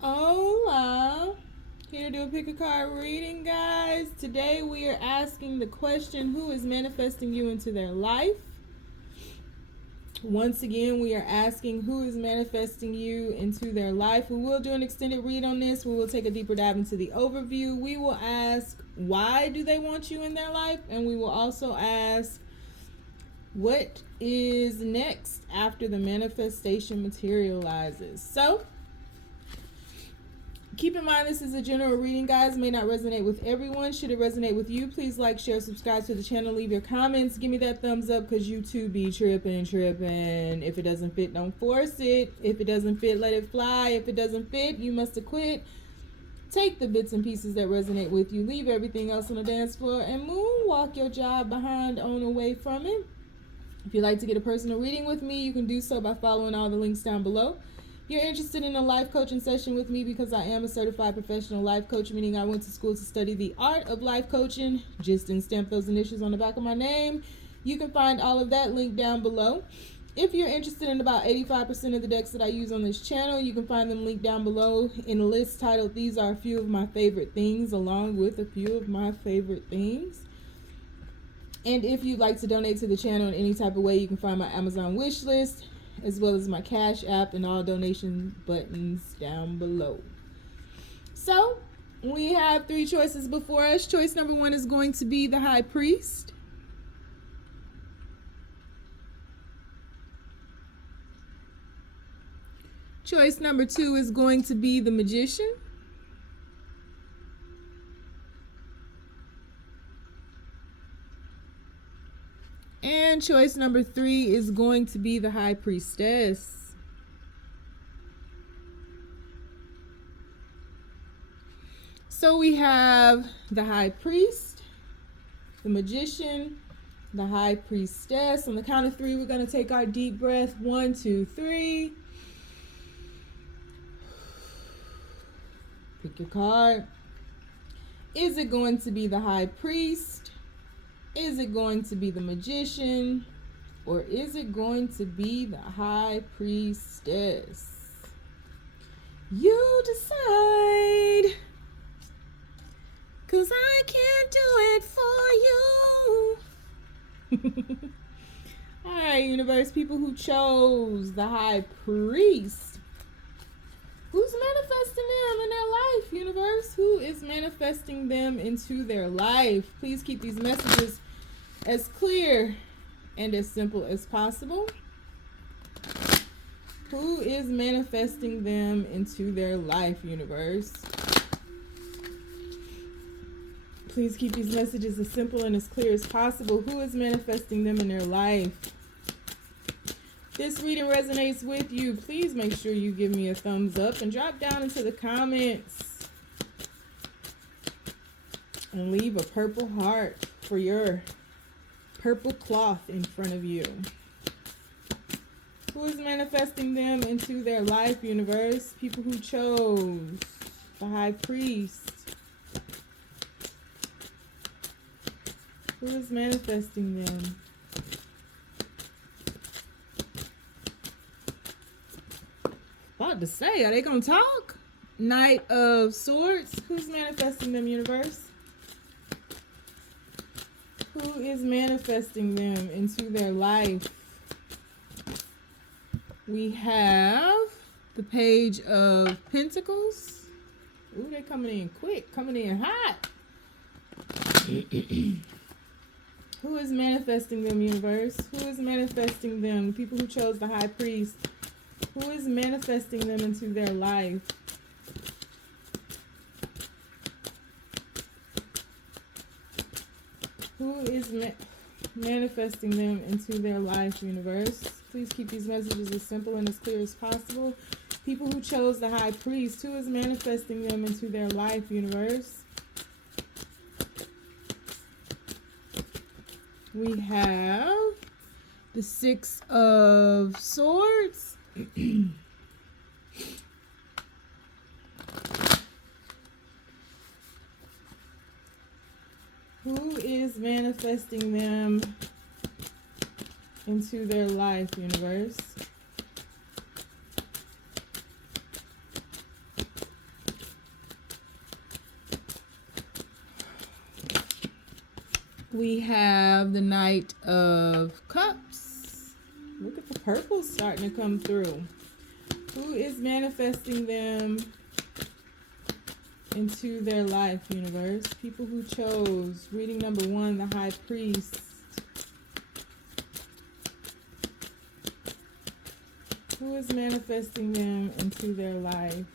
Hola. Here to do a pick a card reading, guys. Today we are asking the question, who is manifesting you into their life? Once again, we are asking who is manifesting you into their life. We will do an extended read on this. We will take a deeper dive into the overview. We will ask, why do they want you in their life? And we will also ask, what is next after the manifestation materializes? So, keep in mind, this is a general reading, guys. May not resonate with everyone. Should it resonate with you, please like, share, subscribe to the channel. Leave your comments. Give me that thumbs up because you too be tripping. If it doesn't fit, don't force it. If it doesn't fit, let it fly. If it doesn't fit, you must have quit. Take the bits and pieces that resonate with you. Leave everything else on the dance floor and moonwalk your job behind on away from it. If you'd like to get a personal reading with me, you can do so by following all the links down below. You're interested in a life coaching session with me because I am a certified professional life coach, meaning I went to school to study the art of life coaching. Just didn't stamp those initials on the back of my name. You can find all of that linked down below. If you're interested in about 85% of the decks that I use on this channel, you can find them linked down below in a list titled These Are a Few of My Favorite Things, along with a few of my favorite things. And if you'd like to donate to the channel in any type of way, you can find my Amazon wish list, as well as my Cash App and all donation buttons down below. So, we have three choices before us. Choice number one is going to be the High Priest. Choice number two is going to be the Magician. And choice number three is going to be the High Priestess. So we have the High Priest, the Magician, the High Priestess. On the count of three, we're going to take our deep breath. 1, 2, 3. Pick your card. Is it going to be the High Priest? Is it going to be the Magician? Or is it going to be the High Priestess? You decide. 'Cause I can't do it for you. Alright, universe, people who chose the High Priest. Who's manifesting them in their life, universe? Who is manifesting them into their life? Please keep these messages as clear and as simple as possible. Who is manifesting them into their life, universe? Please keep these messages as simple and as clear as possible. Who is manifesting them in their life? This reading resonates with you, please make sure you give me a thumbs up and drop down into the comments and leave a purple heart for your purple cloth in front of you. Who is manifesting them into their life, universe? People who chose the High Priest. Who is manifesting them? About to say, are they gonna talk? Knight of Swords. Who's manifesting them, universe? Who is manifesting them into their life? We have the Page of Pentacles. Ooh, they're coming in quick, coming in hot. Who is manifesting them, universe? Who is manifesting them? People who chose the High Priest. Who is manifesting them into their life? Who is manifesting them into their life, universe? Please keep these messages as simple and as clear as possible. People who chose the High Priest. Who is manifesting them into their life, universe? We have the Six of Swords. Who is manifesting them into their life, universe? We have the Knight of Cups. Look at the purple starting to come through. Who is manifesting them into their life, universe? People who chose. Reading number 1, the High Priest. Who is manifesting them into their life?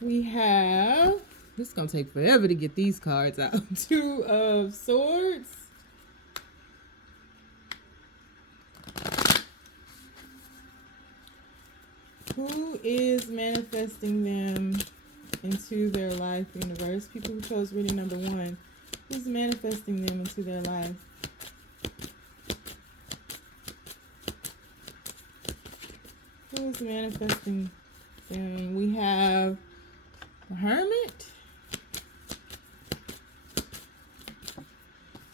We have, this is going to take forever to get these cards out. 2 of Swords. Who is manifesting them into their life, universe? People who chose reading number 1. Who's manifesting them into their life? Who is manifesting them? We have the Hermit.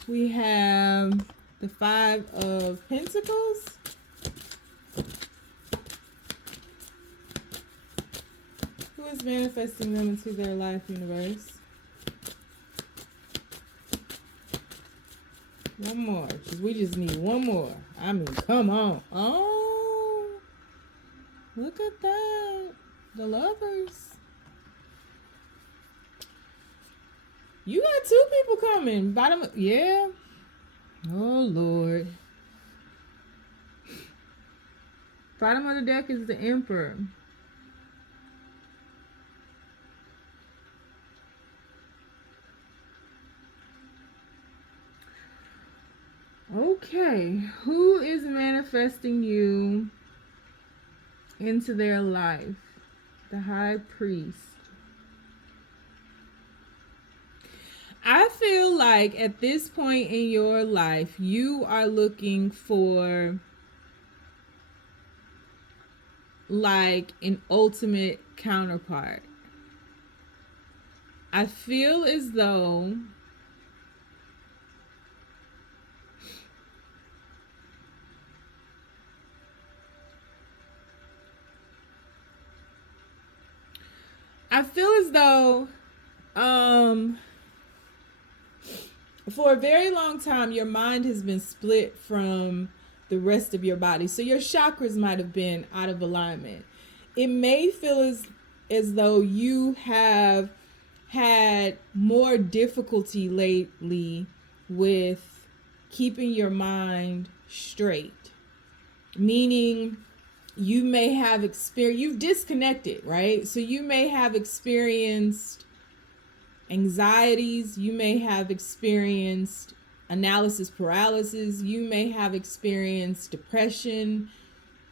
We have the 5 of Pentacles. Who is manifesting them into their life, universe? One more, because we just need one more. I mean, come on. Oh, look at that. The Lovers. You got 2 people coming. Bottom, yeah. Oh, Lord. Bottom of the deck is the Emperor. Okay, who is manifesting you into their life? The High Priest. I feel like at this point in your life, you are looking for like an ultimate counterpart. I feel as though for a very long time, your mind has been split from the rest of your body. So your chakras might have been out of alignment. It may feel as though you have had more difficulty lately with keeping your mind straight. Meaning you may have you've disconnected, right? So you may have experienced anxieties, you may have experienced analysis paralysis, you may have experienced depression,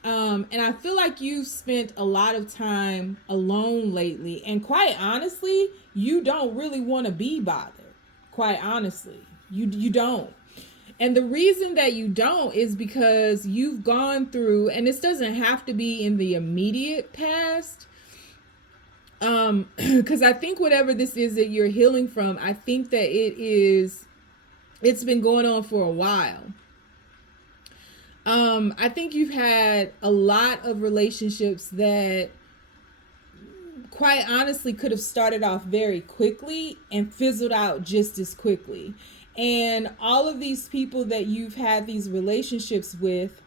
and I feel like you've spent a lot of time alone lately, and quite honestly, you don't really want to be bothered. Quite honestly, you don't. And the reason that you don't is because you've gone through, and this doesn't have to be in the immediate past, because I think whatever this is that you're healing from, I think that it's been going on for a while. I think you've had a lot of relationships that quite honestly could have started off very quickly and fizzled out just as quickly. And all of these people that you've had these relationships with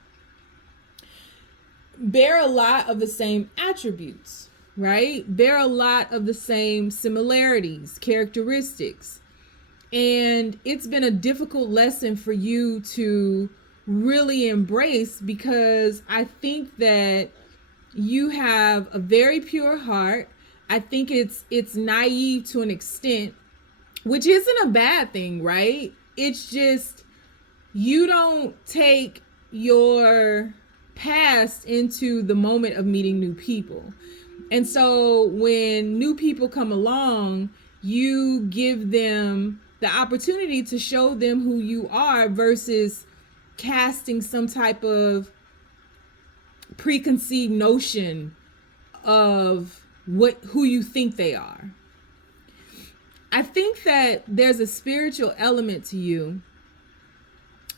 bear a lot of the same attributes, right? Bear a lot of the same similarities, characteristics. And it's been a difficult lesson for you to really embrace, because I think that you have a very pure heart. I think it's naive to an extent, which isn't a bad thing, right? It's just you don't take your past into the moment of meeting new people. And so when new people come along, you give them the opportunity to show them who you are versus casting some type of preconceived notion of who you think they are. I think that there's a spiritual element to you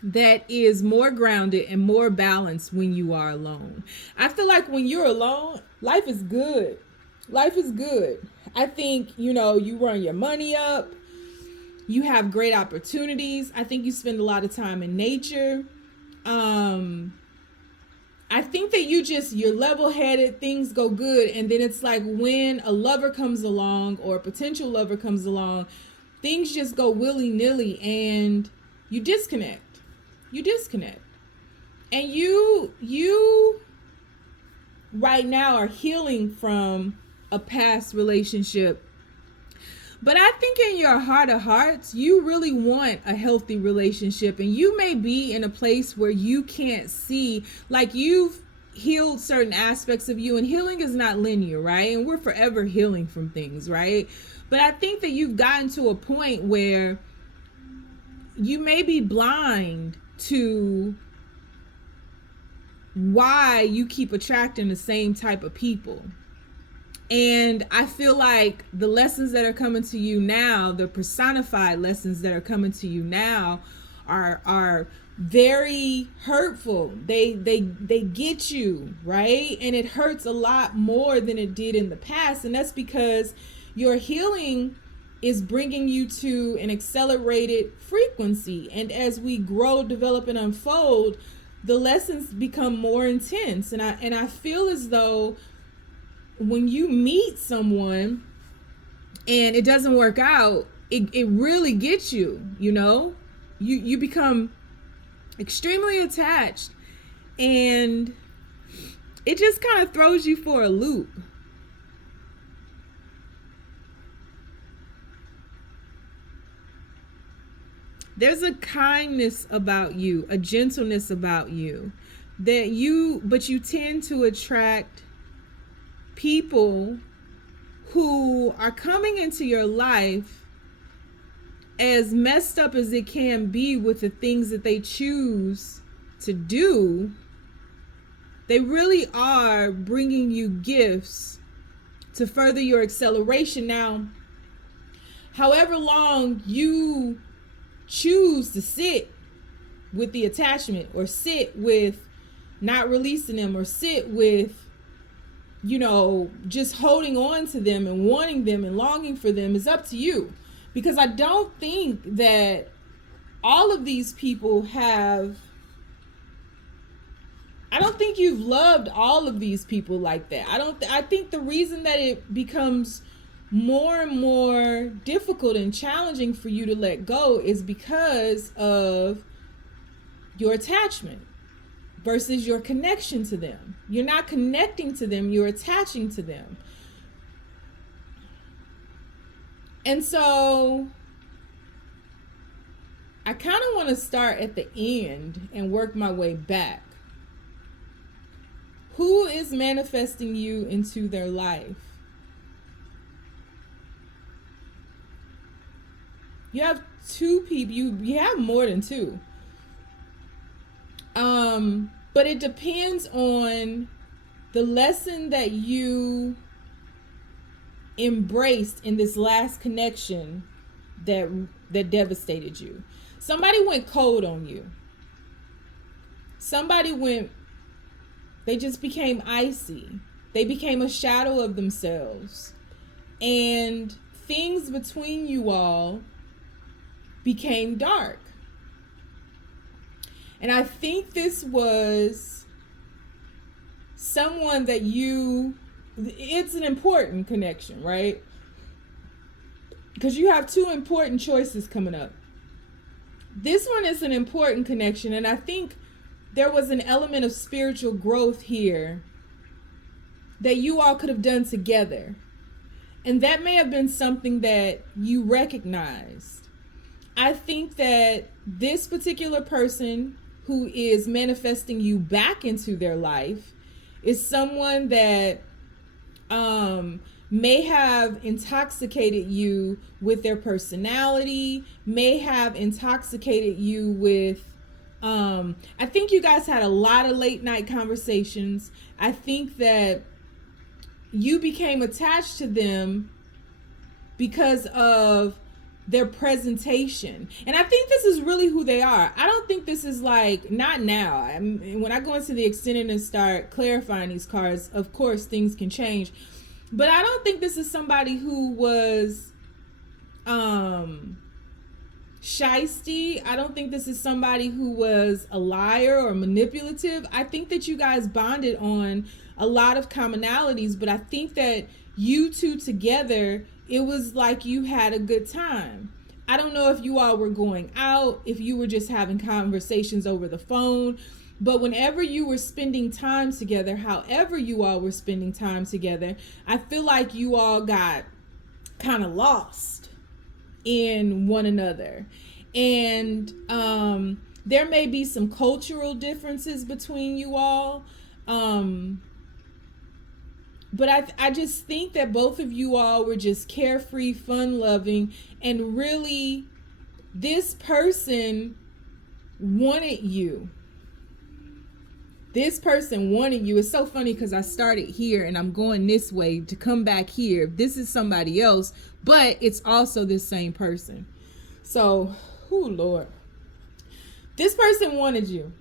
that is more grounded and more balanced when you are alone. I feel like when you're alone, life is good. Life is good. I think, you run your money up. You have great opportunities. I think you spend a lot of time in nature. I think that you're level-headed, things go good, and then it's like when a lover comes along or a potential lover comes along, things just go willy-nilly and you disconnect. And you right now are healing from a past relationship. But I think in your heart of hearts, you really want a healthy relationship, and you may be in a place where you can't see, like you've healed certain aspects of you, and healing is not linear, right? And we're forever healing from things, right? But I think that you've gotten to a point where you may be blind to why you keep attracting the same type of people. And I feel like the lessons that are coming to you now, the personified lessons that are coming to you now are very hurtful. They get you, right? And it hurts a lot more than it did in the past. And that's because your healing is bringing you to an accelerated frequency. And as we grow, develop, and unfold, the lessons become more intense. And I feel as though when you meet someone and it doesn't work out, it really gets you, you know? You become extremely attached, and it just kind of throws you for a loop. There's a kindness about you, a gentleness about you, but you tend to attract people who are coming into your life, as messed up as it can be with the things that they choose to do. They really are bringing you gifts to further your acceleration. Now, however long you choose to sit with the attachment, or sit with not releasing them, or sit with, you know, just holding on to them and wanting them and longing for them, is up to you. Because I don't think that all of these people I don't think you've loved all of these people like that. I think the reason that it becomes more and more difficult and challenging for you to let go is because of your attachment versus your connection to them. You're not connecting to them, you're attaching to them. And so I kind of want to start at the end and work my way back. Who is manifesting you into their life? You have two people, you have more than two. But it depends on the lesson that you embraced in this last connection that devastated you. Somebody went cold on you. They just became icy. They became a shadow of themselves. And things between you all became dark. And I think this was someone that it's an important connection, right? Because you have two important choices coming up. This one is an important connection, and I think there was an element of spiritual growth here that you all could have done together. And that may have been something that you recognized. I think that this particular person who is manifesting you back into their life is someone that may have intoxicated you with their personality, may have intoxicated you with, I think you guys had a lot of late night conversations. I think that you became attached to them because of their presentation. And I think this is really who they are. I don't think this is like, not now. When I go into the extended and start clarifying these cards, of course things can change. But I don't think this is somebody who was shysty. I don't think this is somebody who was a liar or manipulative. I think that you guys bonded on a lot of commonalities, but I think that you two together, it was like you had a good time. I don't know if you all were going out, if you were just having conversations over the phone, but whenever you were spending time together, however you all were spending time together, I feel like you all got kind of lost in one another. And there may be some cultural differences between you all. But I just think that both of you all were just carefree, fun-loving, and really this person wanted you. This person wanted you. It's so funny because I started here and I'm going this way to come back here. This is somebody else, but it's also this same person. So, oh Lord. This person wanted you.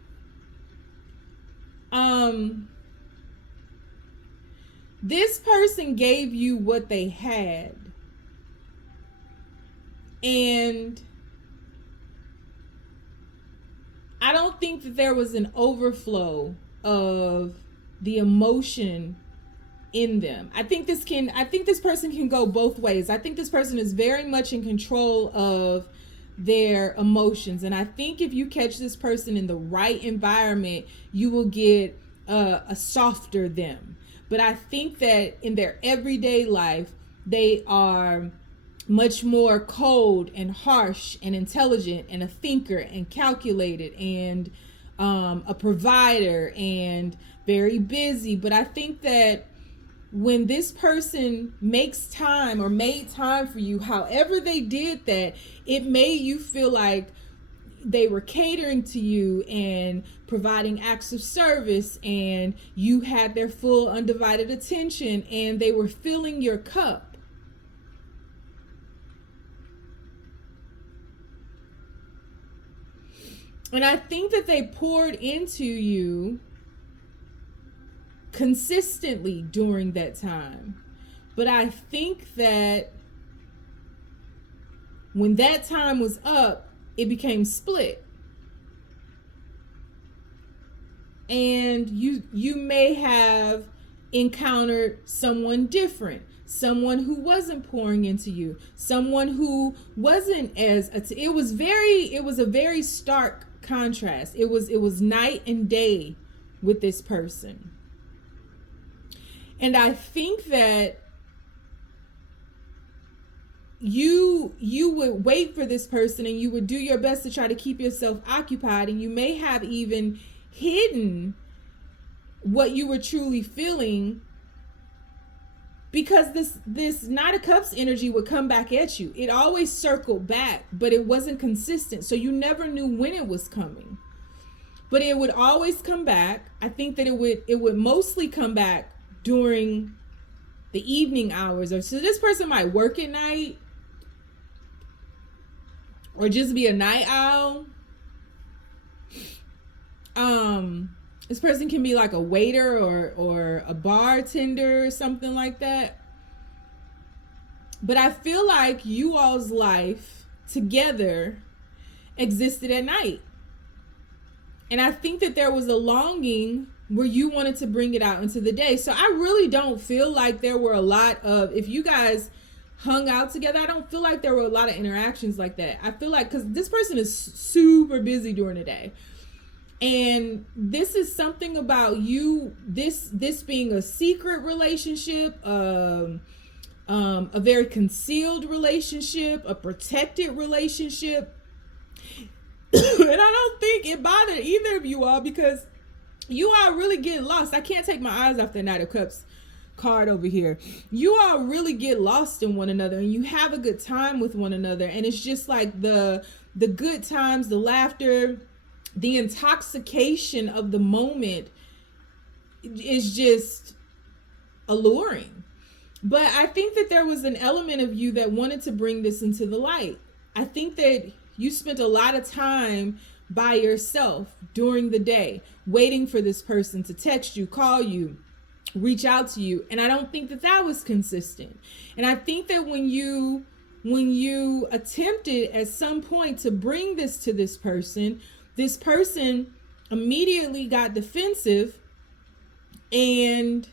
This person gave you what they had. And I don't think that there was an overflow of the emotion in them. I think this person can go both ways. I think this person is very much in control of their emotions. And I think if you catch this person in the right environment, you will get a softer them. But I think that in their everyday life, they are much more cold and harsh and intelligent and a thinker and calculated and a provider and very busy. But I think that when this person makes time or made time for you, however they did that, it made you feel like they were catering to you and providing acts of service, and you had their full undivided attention, and they were filling your cup. And I think that they poured into you consistently during that time. But I think that when that time was up, it became split. And you may have encountered someone different, someone who wasn't pouring into you, someone who wasn't as it was a very stark contrast. It was night and day with this person. And I think that you would wait for this person and you would do your best to try to keep yourself occupied, and you may have even hidden what you were truly feeling, because this Knight of Cups energy would come back at you. It always circled back, but it wasn't consistent, so you never knew when it was coming. But it would always come back. I think that it would mostly come back during the evening hours. Or so this person might work at night or just be a night owl. This person can be like a waiter or a bartender or something like that. But I feel like you all's life together existed at night. And I think that there was a longing where you wanted to bring it out into the day. So I really don't feel like there were a lot of, if you guys hung out together, I don't feel like there were a lot of interactions like that. I feel like, because this person is super busy during the day. And this is something about you, this being a secret relationship, a very concealed relationship, a protected relationship. And I don't think it bothered either of you all, because you all really get lost. I can't take my eyes off the Knight of Cups card over here. You all really get lost in one another, and you have a good time with one another. And it's just like the good times, the laughter, the intoxication of the moment is just alluring. But I think that there was an element of you that wanted to bring this into the light. I think that you spent a lot of time by yourself during the day, waiting for this person to text you, call you, reach out to you. And I don't think that that was consistent. And I think that when you when you attempted at some point to bring this to this person immediately got defensive, and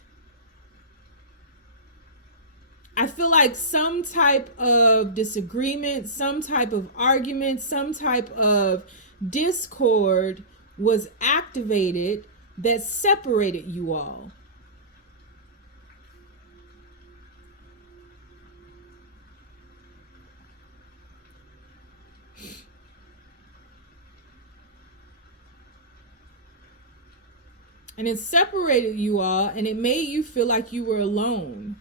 I feel like some type of disagreement, some type of argument, some type of discord was activated that separated you all. And it separated you all, and it made you feel like you were alone.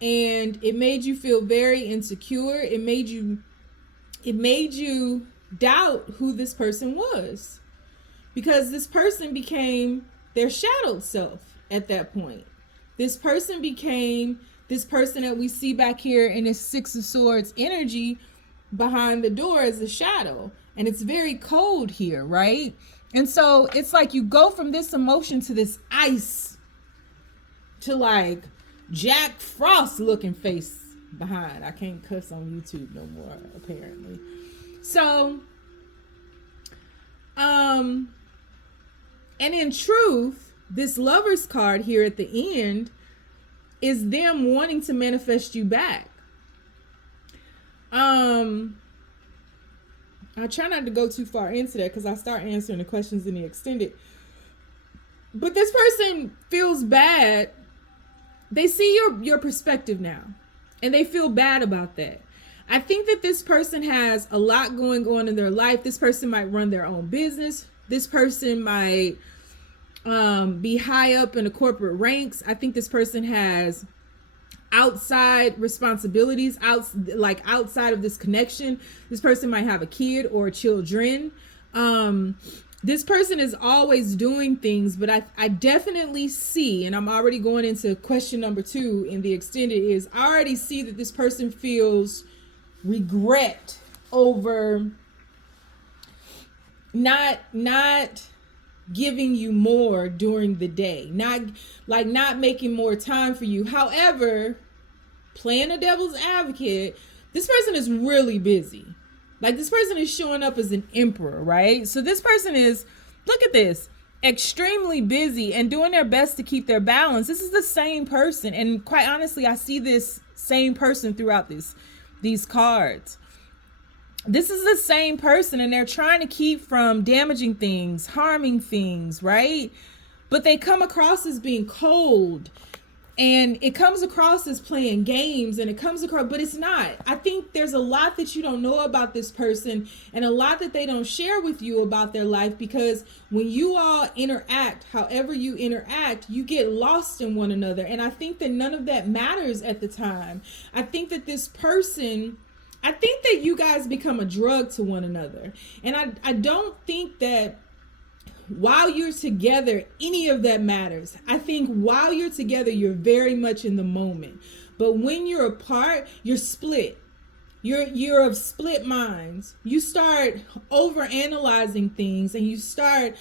And it made you feel very insecure. It made you doubt who this person was, because this person became their shadowed self at that point. This person became this person that we see back here in this Six of Swords energy behind the door as a shadow. And it's very cold here, right? And so it's like you go from this emotion to this ice to like Jack Frost looking face behind. I can't cuss on YouTube no more, apparently. So, and in truth, this Lover's card here at the end is them wanting to manifest you back. I try not to go too far into that because I start answering the questions in the extended. But this person feels bad. They see your perspective now, and they feel bad about that. I think that this person has a lot going on in their life. This person might run their own business. This person might be high up in the corporate ranks. I think this person has outside responsibilities, outside of this connection. This person might have a kid or children. This person is always doing things, but I definitely see, and I'm already going into question number 2 in the extended, is I already see that this person feels regret over not giving you more during the day, not making more time for you. However, playing a devil's advocate, this person is really busy. Like, this person is showing up as an emperor, right? So this person is, look at this, extremely busy and doing their best to keep their balance. This is the same person. And quite honestly, I see this same person throughout these cards. This is the same person, and they're trying to keep from damaging things, harming things, right? But they come across as being cold, and it comes across as playing games, and it comes across, but it's not. I think there's a lot that you don't know about this person, and a lot that they don't share with you about their life, because when you all interact, however you interact, you get lost in one another. And I think that none of that matters at the time. I think that this person, I think that you guys become a drug to one another. And I don't think that while you're together, any of that matters. I think while you're together, you're very much in the moment. But when you're apart, you're split. You're of split minds. You start overanalyzing things, and you start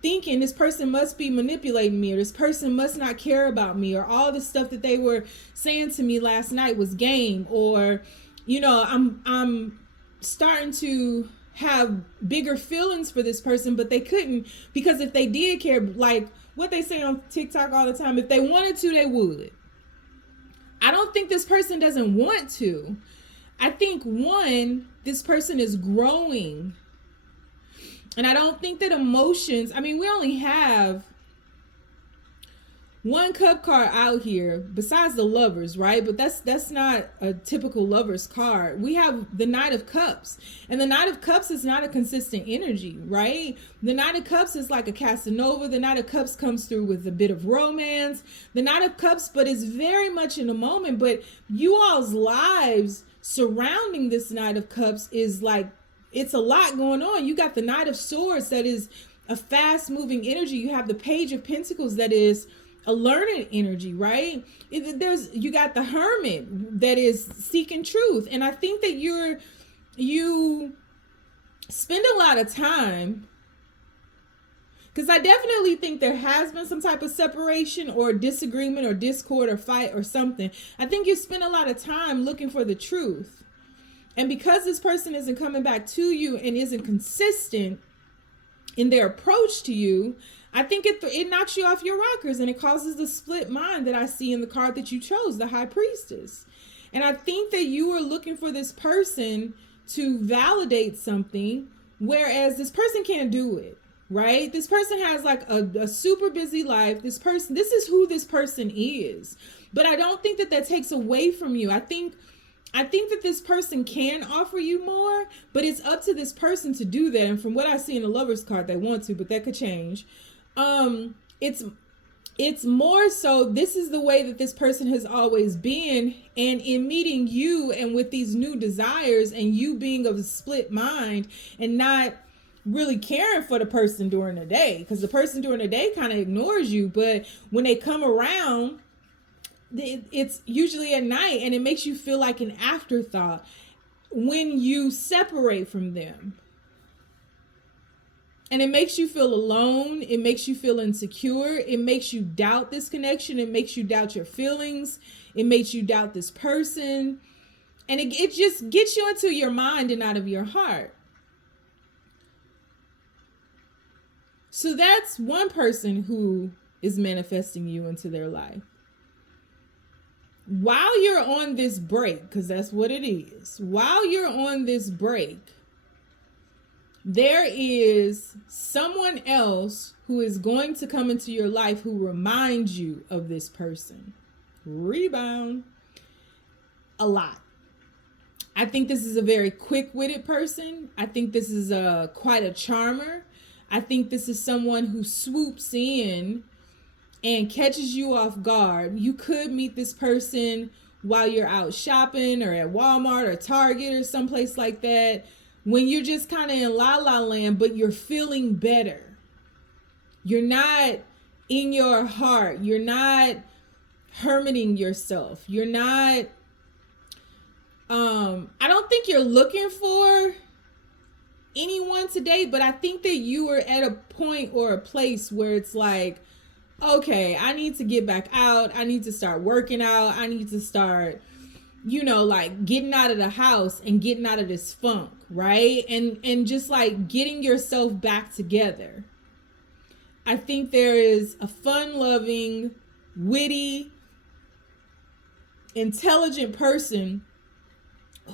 thinking this person must be manipulating me, or this person must not care about me, or all the stuff that they were saying to me last night was game, or I'm starting to have bigger feelings for this person, but they couldn't, because if they did care, like what they say on TikTok all the time, if they wanted to, they would. I don't think this person doesn't want to. I think, one, this person is growing. And I don't think that emotions, I mean, we only have one cup card out here besides the Lovers, right? But that's not a typical Lovers card. We have the Knight of Cups, and the Knight of Cups is not a consistent energy, right? The Knight of Cups is like a Casanova. The Knight of Cups comes through with a bit of romance. The Knight of Cups, but is very much in the moment. But you all's lives surrounding this Knight of Cups is like, it's a lot going on. You got the Knight of Swords that is a fast moving energy. You have the Page of Pentacles that is a learning energy, right? You got the Hermit that is seeking truth. And I think that you spend a lot of time, Because I definitely think there has been some type of separation or disagreement or discord or fight or something. I think you spend a lot of time looking for the truth. And because this person isn't coming back to you and isn't consistent in their approach to you, I think it knocks you off your rockers, and it causes the split mind that I see in the card that you chose, the High Priestess. And I think that you are looking for this person to validate something, whereas this person can't do it, right? This person has like a super busy life. This is who this person is. But I don't think that takes away from you. I think that this person can offer you more, but it's up to this person to do that. And from what I see in the Lover's card, they want to, but that could change. It's more so this is the way that this person has always been, and in meeting you and with these new desires and you being of a split mind and not really caring for the person during the day, because the person during the day kind of ignores you, but when they come around, it's usually at night, and it makes you feel like an afterthought when you separate from them. And it makes you feel alone. It makes you feel insecure. It makes you doubt this connection. It makes you doubt your feelings. It makes you doubt this person. And it just gets you into your mind and out of your heart. So that's one person who is manifesting you into their life. While you're on this break, because that's what it is, while you're on this break, there is someone else who is going to come into your life who reminds you of this person. Rebound. A lot. I think this is a very quick-witted person. I think this is quite a charmer. I think this is someone who swoops in and catches you off guard. You could meet this person while you're out shopping or at Walmart or Target or someplace like that, when you're just kind of in la-la land, but you're feeling better. You're not in your heart. You're not hermiting yourself. You're not, I don't think you're looking for anyone today, but I think that you are at a point or a place where it's like, okay, I need to get back out. I need to start working out. I need to start, like getting out of the house and getting out of this funk, right? And just like getting yourself back together. I think there is a fun-loving, witty, intelligent person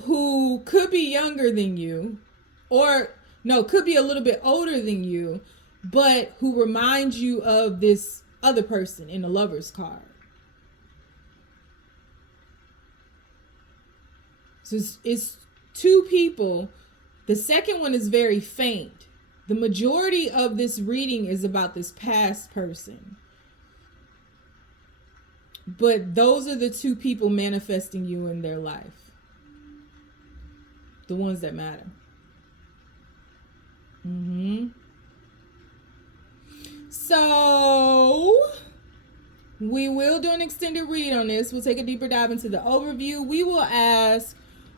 who could be younger than you, or no, could be a little bit older than you, but who reminds you of this other person in the Lover's card. So it's two people. The second one is very faint. The majority of this reading is about this past person. But those are the two people manifesting you in their life. The ones that matter. So we will do an extended read on this. We'll take a deeper dive into the overview. We will ask,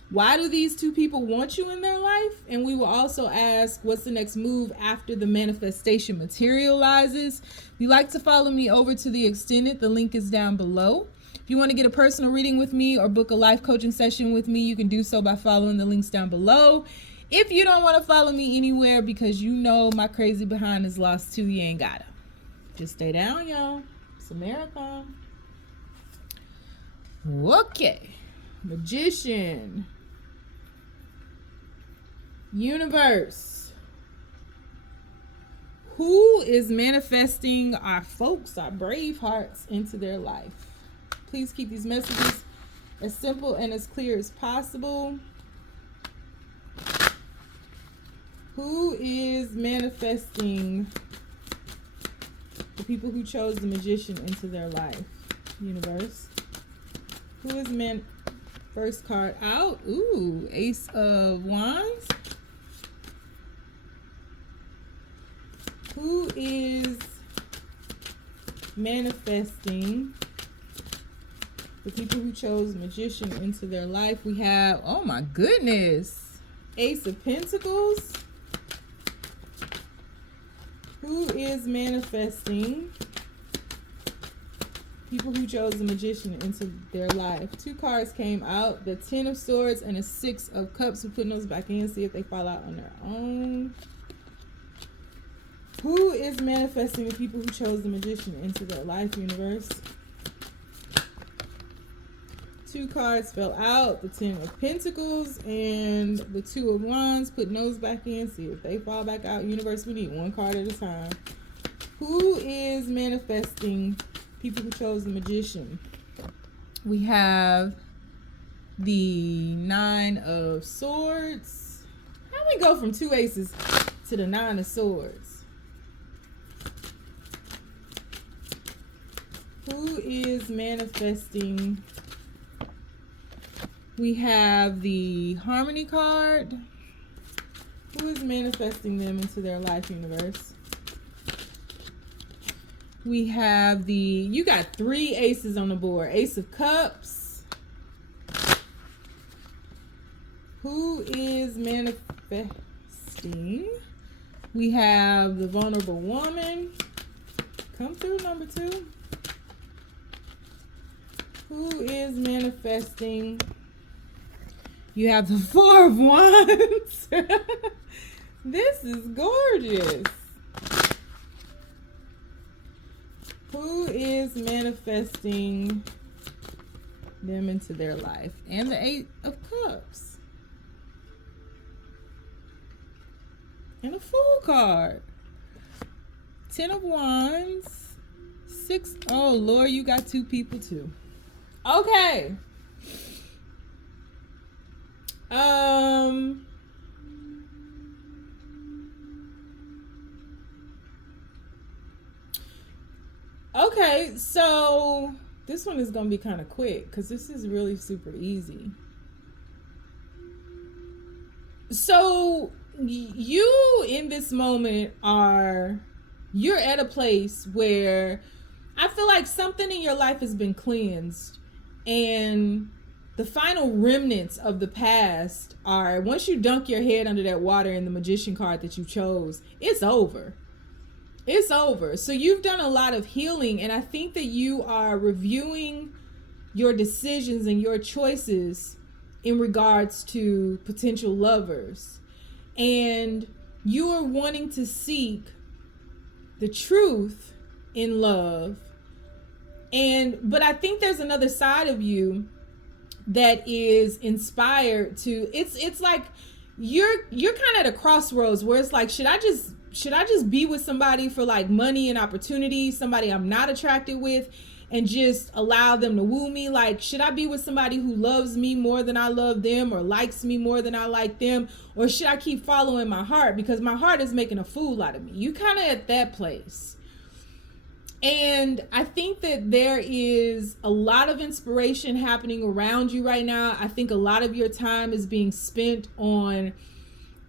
why do these two people want you in their life? And we will also ask, what's the next move after the manifestation materializes? If you'd like to follow me over to the extended, the link is down below. If you want to get a personal reading with me or book a life coaching session with me, you can do so by following the links down below. If you don't want to follow me anywhere because you know my crazy behind is lost too, you ain't gotta. Just stay down, y'all. It's a marathon. Okay. Magician. Universe. Who is manifesting our folks, our brave hearts, into their life? Please keep these messages as simple and as clear as possible. Who is manifesting the people who chose the Magician into their life? Universe. Who is first card out? Ooh, Ace of Wands. Who is manifesting the people who chose Magician into their life? We have, oh my goodness, Ace of Pentacles. Who is manifesting people who chose the Magician into their life? 2 cards came out, the 10 of Swords and a 6 of Cups. We're putting those back in, see if they fall out on their own. Who is manifesting the people who chose the Magician into their life, universe? 2 cards fell out, the 10 of Pentacles and the 2 of Wands. Putting those back in, see if they fall back out, universe. We need 1 card at a time. Who is manifesting people who chose the Magician? We have the 9 of Swords. How do we go from 2 aces to the 9 of Swords? Who is manifesting? We have the Harmony card. Who is manifesting them into their life, universe? We have you got 3 aces on the board. Ace of Cups. Who is manifesting? We have the Vulnerable Woman. Come through, number 2. Who is manifesting? You have the 4 of Wands. This is gorgeous. Who is manifesting them into their life? And the 8 of Cups. And a Fool card. 10 of Wands. 6. Oh, Lord, you got 2 people too. Okay. Okay, so this one is gonna be kind of quick because this is really super easy. So you in this moment you're at a place where I feel like something in your life has been cleansed, and the final remnants of the past are, once you dunk your head under that water in the Magician card that you chose, it's over. It's over. So you've done a lot of healing, and I think that you are reviewing your decisions and your choices in regards to potential lovers. And you are wanting to seek the truth in love. But I think there's another side of you that is inspired to, it's like you're kind of at a crossroads where it's like, should I just be with somebody for like money and opportunity, somebody I'm not attracted with, and just allow them to woo me? Like, should I be with somebody who loves me more than I love them, or likes me more than I like them? Or should I keep following my heart because my heart is making a fool out of me? You kind of at that place. And I think that there is a lot of inspiration happening around you right now. I think a lot of your time is being spent on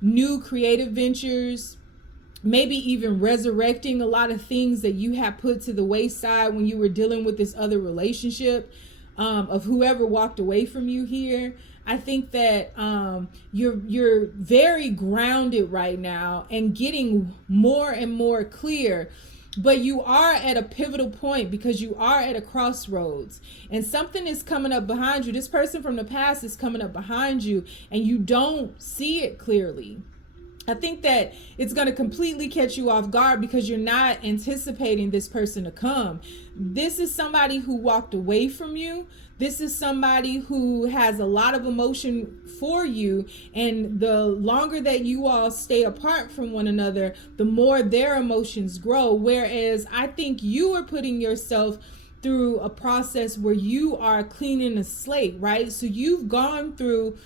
new creative ventures, maybe even resurrecting a lot of things that you have put to the wayside when you were dealing with this other relationship, of whoever walked away from you here. I think that you're very grounded right now and getting more and more clear. But you are at a pivotal point because you are at a crossroads, and something is coming up behind you. This person from the past is coming up behind you, and you don't see it clearly. I think that it's going to completely catch you off guard because you're not anticipating this person to come. This is somebody who walked away from you. This is somebody who has a lot of emotion for you. And the longer that you all stay apart from one another, the more their emotions grow. Whereas I think you are putting yourself through a process where you are cleaning a slate, right? So you've gone through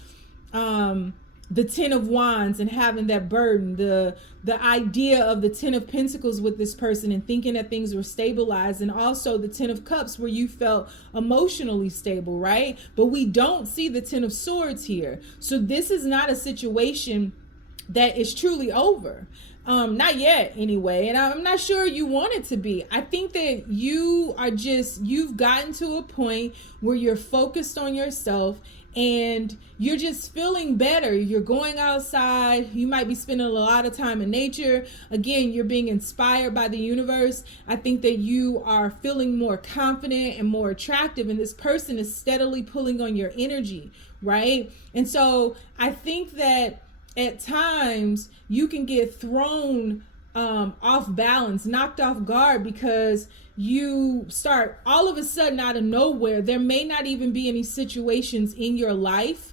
the 10 of Wands and having that burden, the idea of the 10 of Pentacles with this person and thinking that things were stabilized, and also the 10 of Cups where you felt emotionally stable, right? But we don't see the 10 of Swords here. So this is not a situation that is truly over. Not yet anyway, and I'm not sure you want it to be. I think that you've gotten to a point where you're focused on yourself and you're just feeling better. You're going outside, you might be spending a lot of time in nature. Again, you're being inspired by the universe. I think that you are feeling more confident and more attractive, and this person is steadily pulling on your energy, right? And so I think that at times you can get thrown off balance, knocked off guard, because you start all of a sudden out of nowhere. There may not even be any situations in your life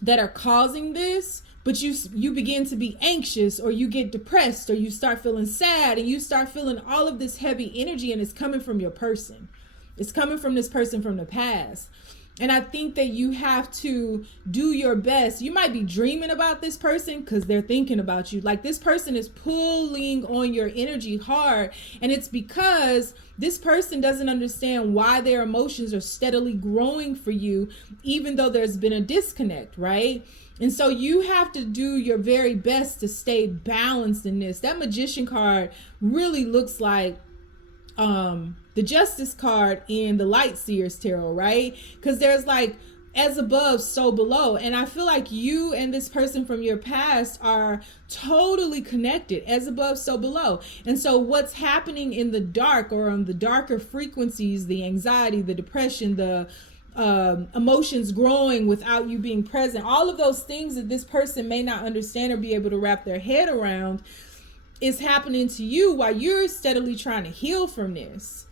that are causing this, but you begin to be anxious, or you get depressed, or you start feeling sad, and you start feeling all of this heavy energy, and it's coming from your person. It's coming from this person from the past. And I think that you have to do your best. You might be dreaming about this person because they're thinking about you. Like, this person is pulling on your energy hard. And it's because this person doesn't understand why their emotions are steadily growing for you, even though there's been a disconnect, right? And so you have to do your very best to stay balanced in this. That Magician card really looks like the Justice card in the Light Seers Tarot, right? Because there's like, as above, so below. And I feel like you and this person from your past are totally connected. As above, so below. And so what's happening in the dark, or on the darker frequencies, the anxiety, the depression, the emotions growing without you being present, all of those things that this person may not understand or be able to wrap their head around, is happening to you while you're steadily trying to heal from this.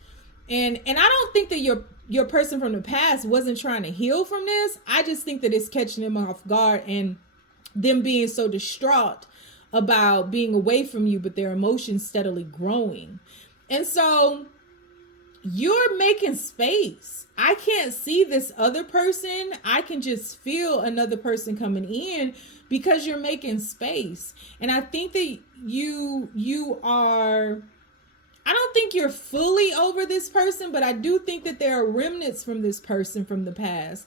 And I don't think that your person from the past wasn't trying to heal from this. I just think that it's catching them off guard, and them being so distraught about being away from you, but their emotions steadily growing. And so you're making space. I can't see this other person. I can just feel another person coming in, because you're making space. And I think that you are, I don't think you're fully over this person, but I do think that there are remnants from this person from the past.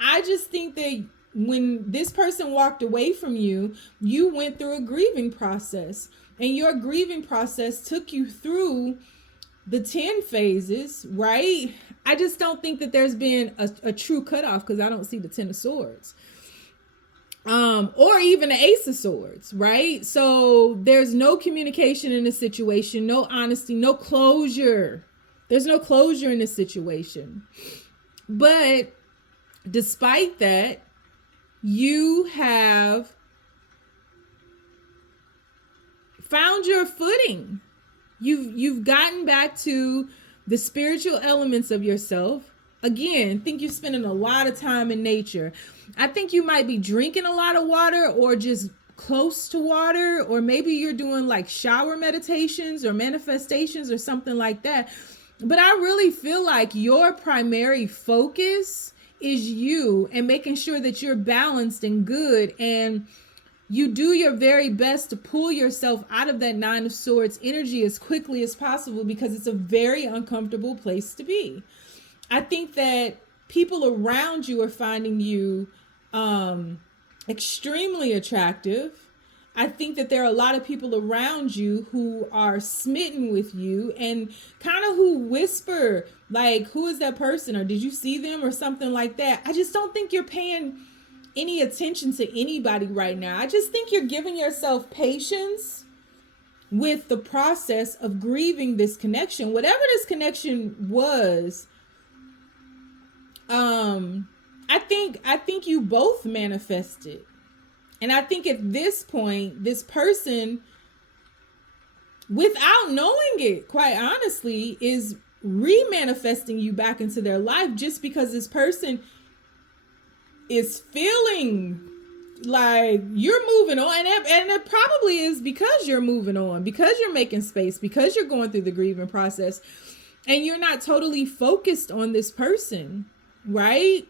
I just think that when this person walked away from you, you went through a grieving process, and your grieving process took you through the 10 phases, right? I just don't think that there's been a true cutoff, because I don't see the 10 of Swords. Or even the Ace of Swords, right? So there's no communication in this situation, no honesty, no closure. There's no closure in this situation. But despite that, you have found your footing. You've gotten back to the spiritual elements of yourself. Again, think you're spending a lot of time in nature. I think you might be drinking a lot of water, or just close to water, or maybe you're doing like shower meditations or manifestations or something like that. But I really feel like your primary focus is you, and making sure that you're balanced and good, and you do your very best to pull yourself out of that 9 of Swords energy as quickly as possible, because it's a very uncomfortable place to be. I think that people around you are finding you extremely attractive. I think that there are a lot of people around you who are smitten with you, and kind of who whisper like, who is that person, or did you see them, or something like that. I just don't think you're paying any attention to anybody right now. I just think you're giving yourself patience with the process of grieving this connection, whatever this connection was. I think you both manifested. And I think at this point, this person, without knowing it, quite honestly, is re-manifesting you back into their life, just because this person is feeling like you're moving on. And it probably is because you're moving on, because you're making space, because you're going through the grieving process, and you're not totally focused on this person, right?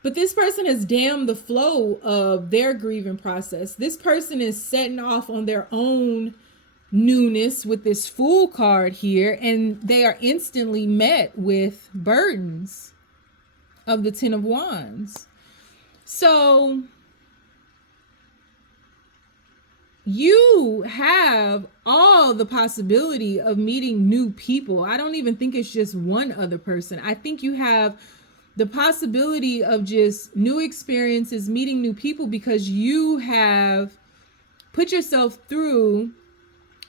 But this person has dammed the flow of their grieving process. This person is setting off on their own newness with this Fool card here, and they are instantly met with burdens of the 10 of Wands. So you have all the possibility of meeting new people. I don't even think it's just one other person. I think you have the possibility of just new experiences, meeting new people, because you have put yourself through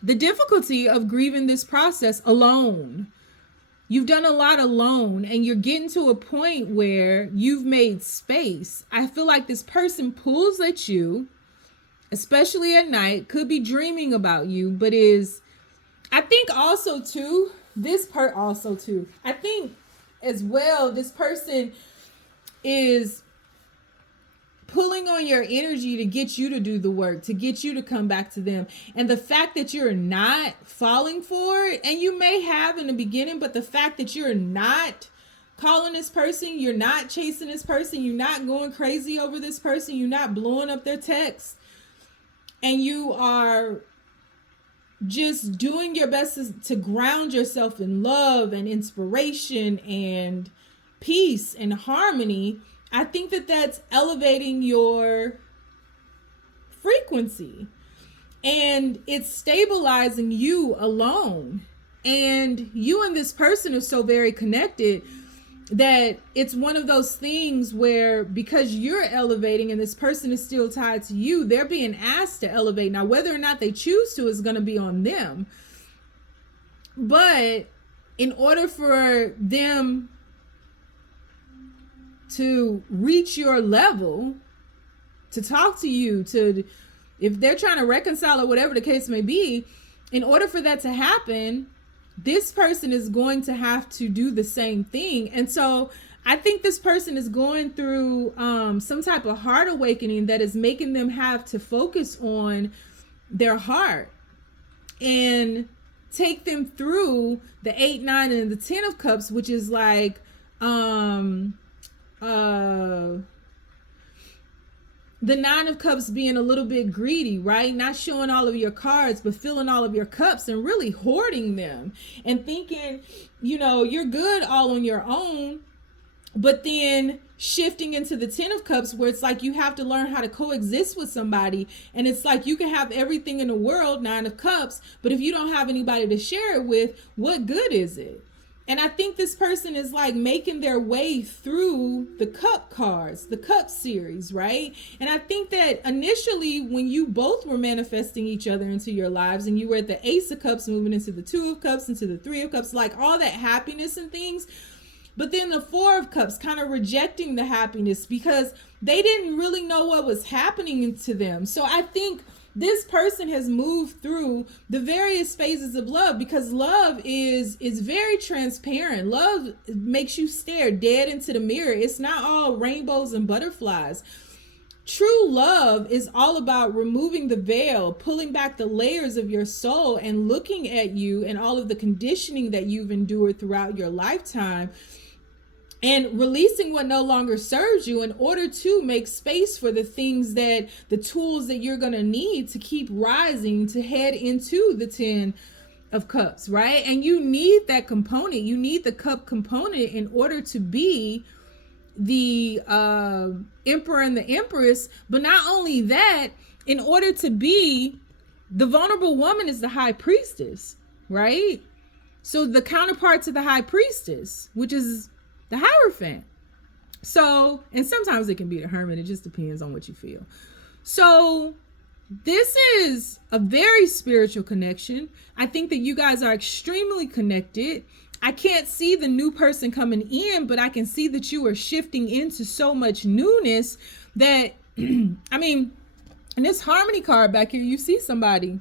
the difficulty of grieving this process alone. You've done a lot alone, and you're getting to a point where you've made space. I feel like this person pulls at you, especially at night, could be dreaming about you, but I think also too, I think as well, this person is pulling on your energy to get you to do the work, to get you to come back to them. And the fact that you're not falling for it, and you may have in the beginning, but the fact that you're not calling this person, you're not chasing this person, you're not going crazy over this person, you're not blowing up their text, and you are just doing your best to ground yourself in love and inspiration and peace and harmony, I think that that's elevating your frequency, and it's stabilizing you alone. And you and this person are so very connected that it's one of those things where, because you're elevating and this person is still tied to you, they're being asked to elevate. Now, whether or not they choose to is going to be on them. But in order for them to reach your level, to talk to you, if they're trying to reconcile or whatever the case may be, in order for that to happen, this person is going to have to do the same thing. And so I think this person is going through some type of heart awakening that is making them have to focus on their heart and take them through the 8, 9, and the 10 of Cups, which is like the 9 of Cups being a little bit greedy, right? Not showing all of your cards, but filling all of your cups and really hoarding them and thinking, you're good all on your own. But then shifting into the 10 of Cups, where it's like you have to learn how to coexist with somebody. And it's like you can have everything in the world, 9 of Cups, but if you don't have anybody to share it with, what good is it? And I think this person is like making their way through the cup cards, the cup series, right? And I think that initially when you both were manifesting each other into your lives, and you were at the Ace of Cups moving into the 2 of Cups, into the 3 of Cups, like all that happiness and things. But then the 4 of Cups kind of rejecting the happiness because they didn't really know what was happening to them. So I think this person has moved through the various phases of love, because love is very transparent. Love makes you stare dead into the mirror. It's not all rainbows and butterflies. True love is all about removing the veil, pulling back the layers of your soul, and looking at you and all of the conditioning that you've endured throughout your lifetime, and releasing what no longer serves you in order to make space for the tools that you're going to need to keep rising, to head into the 10 of Cups, right? And you need that component. You need the cup component in order to be the Emperor and the Empress. But not only that, in order to be the vulnerable woman is the High Priestess, right? So the counterpart to the High Priestess, which is the Hierophant. So, and sometimes it can be the Hermit. It just depends on what you feel. So this is a very spiritual connection. I think that you guys are extremely connected. I can't see the new person coming in, but I can see that you are shifting into so much newness that, I mean, in this Harmony card back here, you see somebody.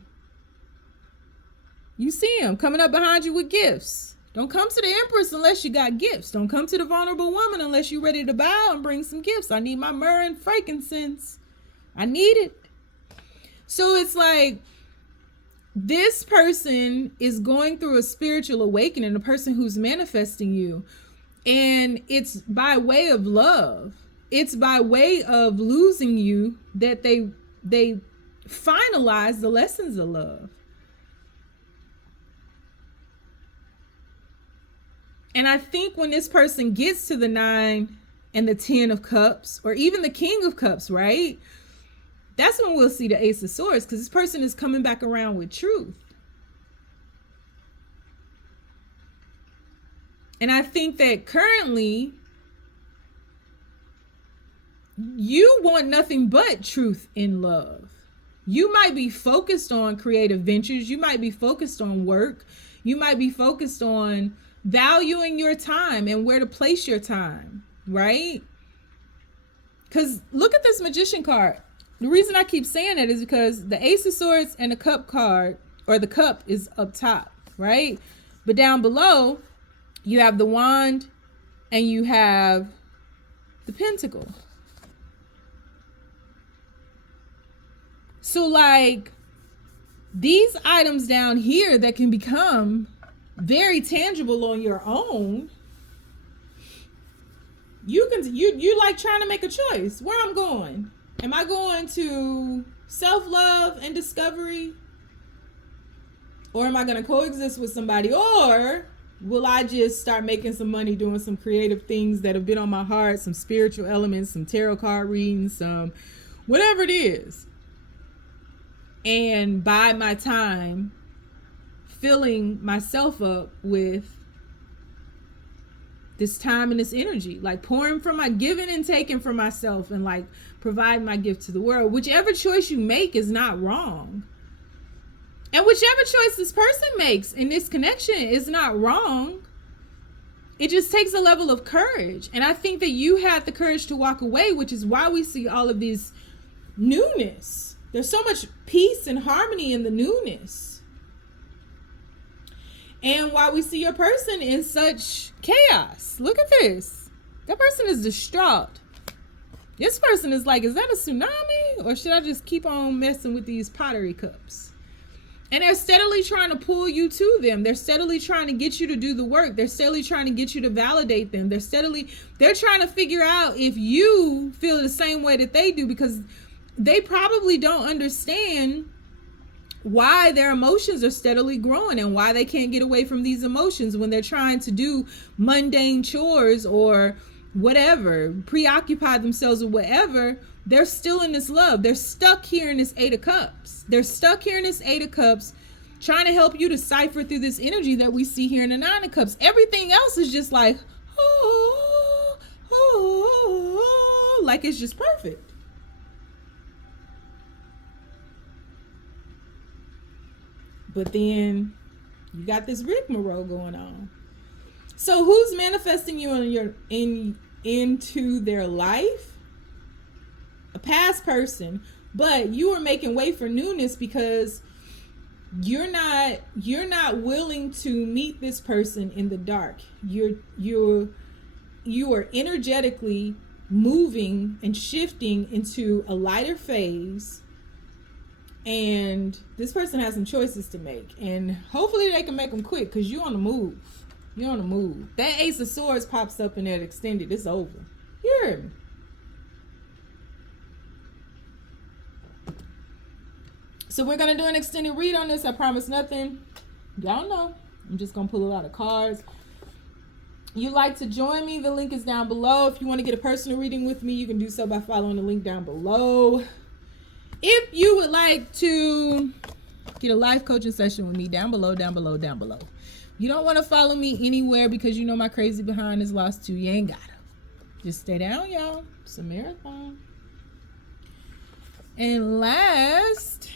You see him coming up behind you with gifts. Don't come to the Empress unless you got gifts. Don't come to the vulnerable woman unless you're ready to bow and bring some gifts. I need my myrrh and frankincense. I need it. So it's like this person is going through a spiritual awakening, a person who's manifesting you. And it's by way of love. It's by way of losing you that they finalize the lessons of love. And I think when this person gets to the 9 and the 10 of Cups, or even the King of Cups, right? that's when we'll see the Ace of Swords, because this person is coming back around with truth. And I think that currently you want nothing but truth in love. You might be focused on creative ventures. You might be focused on work. You might be focused on valuing your time and where to place your time, right? Because look at this Magician card. The reason I keep saying that is because the Ace of Swords and the Cup card, or the Cup, is up top, right? But down below, you have the Wand and you have the Pentacle. So like these items down here that can become very tangible on your own, you like trying to make a choice. Where I'm going? Am I going to self-love and discovery? Or am I going to coexist with somebody? Or will I just start making some money doing some creative things that have been on my heart, some spiritual elements, some tarot card readings, some whatever it is, and bide my time filling myself up with this time and this energy, like pouring from my giving and taking from myself, and like provide my gift to the world. Whichever choice you make is not wrong. And whichever choice this person makes in this connection is not wrong. It just takes a level of courage. And I think that you had the courage to walk away, which is why we see all of this newness. There's so much peace and harmony in the newness. And why we see your person in such chaos. Look at this. That person is distraught. This person is like, is that a tsunami? Or should I just keep on messing with these pottery cups? And they're steadily trying to pull you to them. They're steadily trying to get you to do the work. They're steadily trying to get you to validate them. They're trying to figure out if you feel the same way that they do, because they probably don't understand why their emotions are steadily growing and why they can't get away from these emotions when they're trying to do mundane chores or whatever, preoccupy themselves with whatever. They're still in this love. They're stuck here in this Eight of Cups. They're stuck here in this Eight of Cups, trying to help you decipher through this energy that we see here in the Nine of Cups. Everything else is just like, like it's just perfect. But then you got this rigmarole going on. So who's manifesting you into their life? A past person, but you are making way for newness because you're not willing to meet this person in the dark. You are energetically moving and shifting into a lighter phase. And this person has some choices to make. And hopefully they can make them quick, because you're on the move. You're on the move. That Ace of Swords pops up in that extended. It's over. You heard me. So we're going to do an extended read on this. I promise nothing. Y'all know. I'm just going to pull a lot of cards. You like to join me, the link is down below. If you want to get a personal reading with me, you can do so by following the link down below. If you would like to get a life coaching session with me, down below, down below, down below. You don't want to follow me anywhere because you know my crazy behind is lost too. You ain't gotta. Just stay down, y'all. It's a marathon. And last,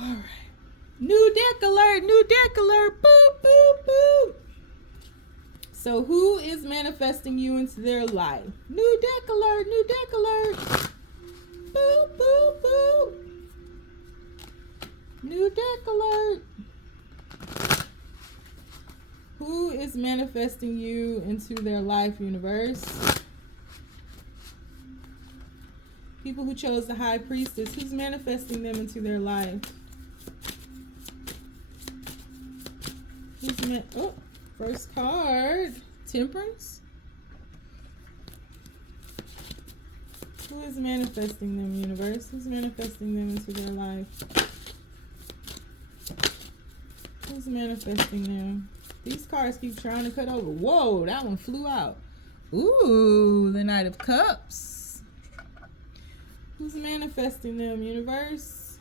all right. New deck alert, new deck alert. Boop, boop, boop. So who is manifesting you into their life? New deck alert, new deck alert. Boop, boop, boop. New deck alert. Who is manifesting you into their life, universe? People who chose the High Priestess. Who's manifesting them into their life? Oh, first card. Temperance. Who is manifesting them, universe? Who's manifesting them into their life? Who's manifesting them? These cards keep trying to cut over. Whoa, that one flew out. Ooh, the Knight of Cups. Who's manifesting them, universe?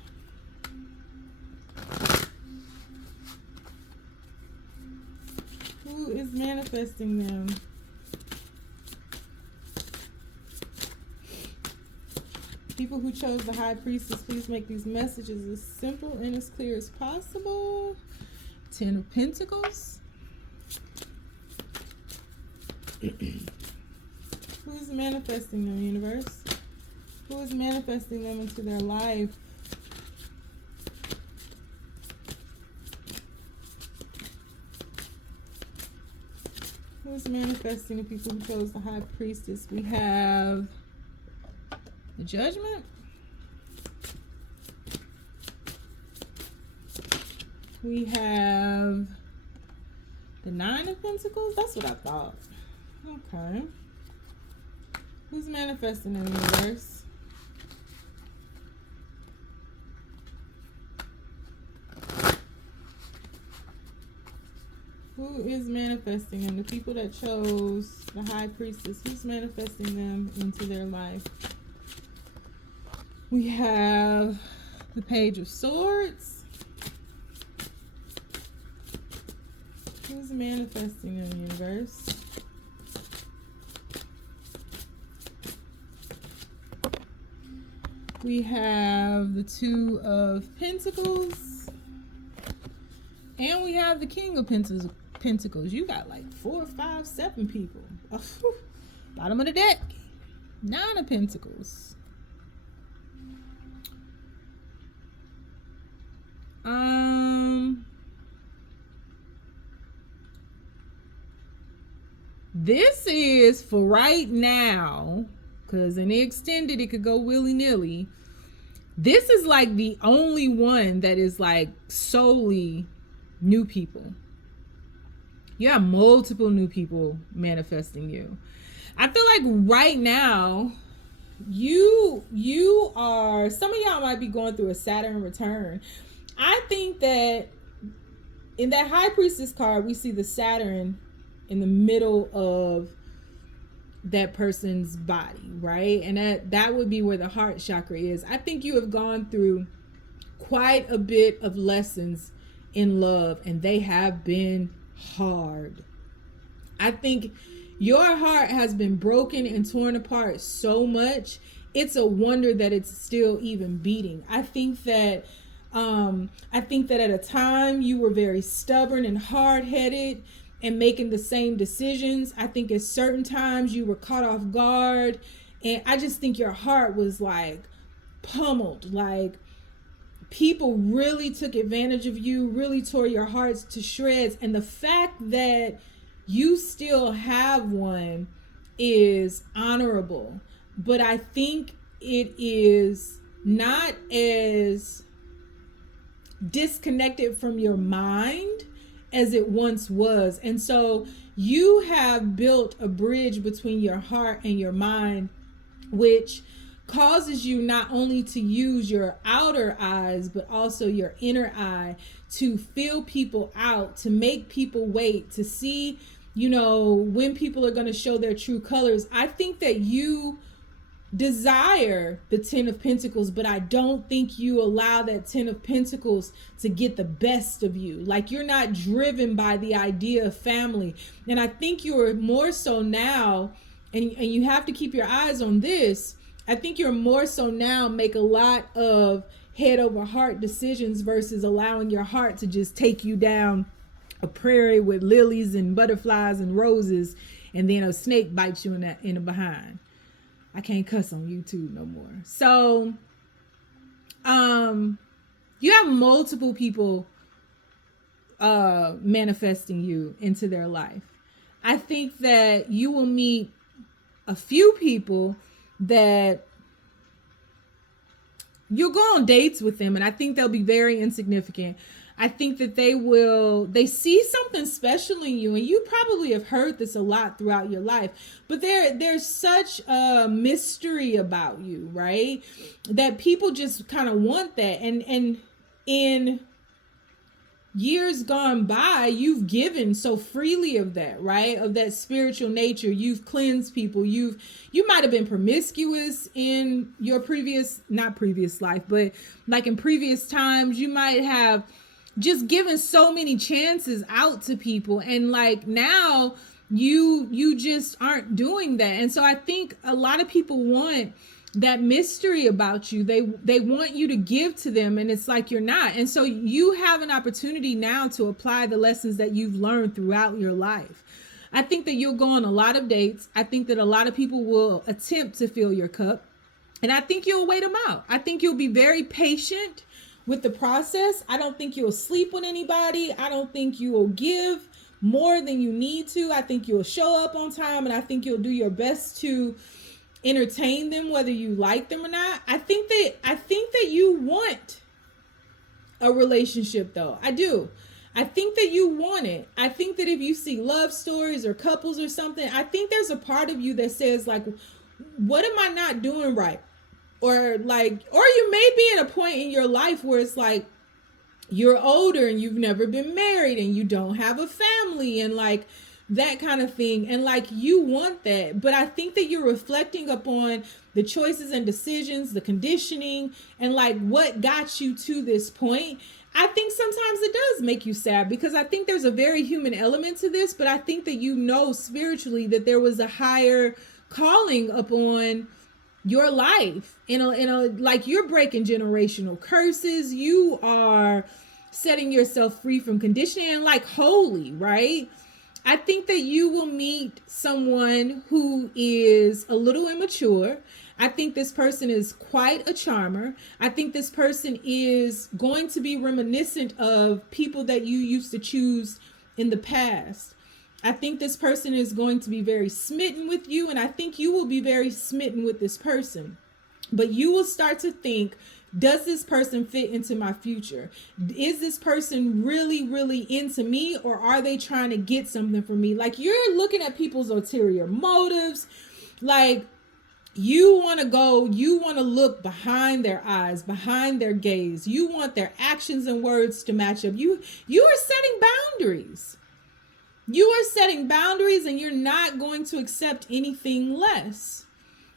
Who is manifesting them? People who chose the High Priestess, please make these messages as simple and as clear as possible. Ten of Pentacles. Who's manifesting them, universe? Who is manifesting them into their life? Who's manifesting the people who chose the High Priestess? We have the Judgment. We have the Nine of Pentacles. That's what I thought. Okay. Who's manifesting in the universe? Who is manifesting? And the people that chose the High Priestess, who's manifesting them into their life? We have the Page of Swords. Who's manifesting in the universe? We have the Two of Pentacles. And we have the King of Pentacles. You got like 4, 5, 7 people. Oh, bottom of the deck. Nine of Pentacles. This is for right now, because in the extended it could go willy-nilly. This is like the only one that is like solely new people. You have multiple new people manifesting you. I feel like right now you are, some of y'all might be going through a Saturn return. I think that in that High Priestess card, we see the Saturn in the middle of that person's body, right? And that would be where the heart chakra is. I think you have gone through quite a bit of lessons in love, and they have been hard. I think your heart has been broken and torn apart so much, it's a wonder that it's still even beating. I think that at a time you were very stubborn and hard-headed and making the same decisions. I think at certain times you were caught off guard, and I just think your heart was like pummeled. Like people really took advantage of you, really tore your hearts to shreds. And the fact that you still have one is honorable, but I think it is not as disconnected from your mind as it once was. And so you have built a bridge between your heart and your mind, which causes you not only to use your outer eyes, but also your inner eye to feel people out, to make people wait, to see, you know, when people are going to show their true colors. I think that you desire the Ten of Pentacles, but I don't think you allow that Ten of Pentacles to get the best of you. Like you're not driven by the idea of family. And I think you're more so now, and you have to keep your eyes on this, I think you're more so now make a lot of head over heart decisions versus allowing your heart to just take you down a prairie with lilies and butterflies and roses, and then a snake bites you in the behind. I can't cuss on YouTube no more. So, you have multiple people manifesting you into their life. I think that you will meet a few people that you'll go on dates with them, and I think they'll be very insignificant. I think that they see something special in you, and you probably have heard this a lot throughout your life, but there's such a mystery about you, right? That people just kind of want that. And in years gone by, you've given so freely of that, right? Of that spiritual nature. You've cleansed people. You might have been promiscuous in your not previous life, but like in previous times, you might have just given so many chances out to people. And like now you just aren't doing that. And so I think a lot of people want that mystery about you. They want you to give to them, and it's like you're not. And so you have an opportunity now to apply the lessons that you've learned throughout your life. I think that you'll go on a lot of dates. I think that a lot of people will attempt to fill your cup, and I think you'll wait them out. I think you'll be very patient with the process. I don't think you'll sleep with anybody. I don't think you will give more than you need to. I think you'll show up on time, and I think you'll do your best to entertain them, whether you like them or not. I think that you want a relationship, though. I do. I think that you want it. I think that if you see love stories or couples or something, I think there's a part of you that says like, what am I not doing right? Or you may be at a point in your life where it's like you're older and you've never been married and you don't have a family and like that kind of thing. And like you want that. But I think that you're reflecting upon the choices and decisions, the conditioning, and like what got you to this point. I think sometimes it does make you sad, because I think there's a very human element to this, but I think that you know spiritually that there was a higher calling upon your life. Like you're breaking generational curses. You are setting yourself free from conditioning and like holy, right? I think that you will meet someone who is a little immature. I think this person is quite a charmer. I think this person is going to be reminiscent of people that you used to choose in the past. I think this person is going to be very smitten with you, and I think you will be very smitten with this person. But you will start to think, does this person fit into my future? Is this person really, really into me, or are they trying to get something from me? Like you're looking at people's ulterior motives. Like you want to look behind their eyes, behind their gaze. You want their actions and words to match up. You are setting boundaries. You are setting boundaries, and you're not going to accept anything less.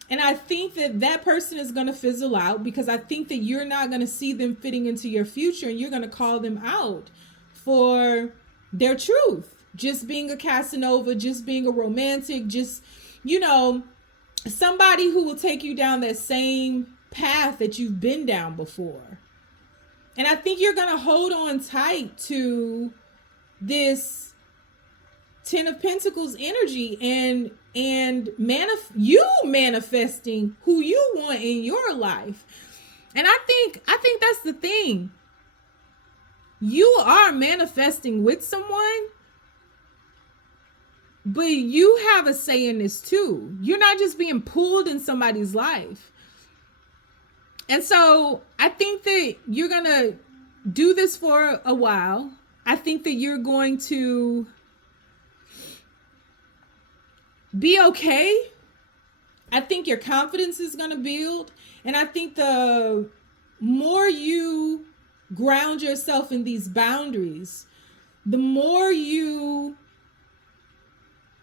And I think that that person is going to fizzle out, because I think that you're not going to see them fitting into your future, and you're going to call them out for their truth. Just being a Casanova, just being a romantic, just, somebody who will take you down that same path that you've been down before. And I think you're going to hold on tight to this Ten of Pentacles energy and manifesting who you want in your life. And I think that's the thing. You are manifesting with someone, but you have a say in this too. You're not just being pulled in somebody's life. And so I think that you're going to do this for a while. I think that you're going to be okay. I think your confidence is going to build. And I think the more you ground yourself in these boundaries, the more you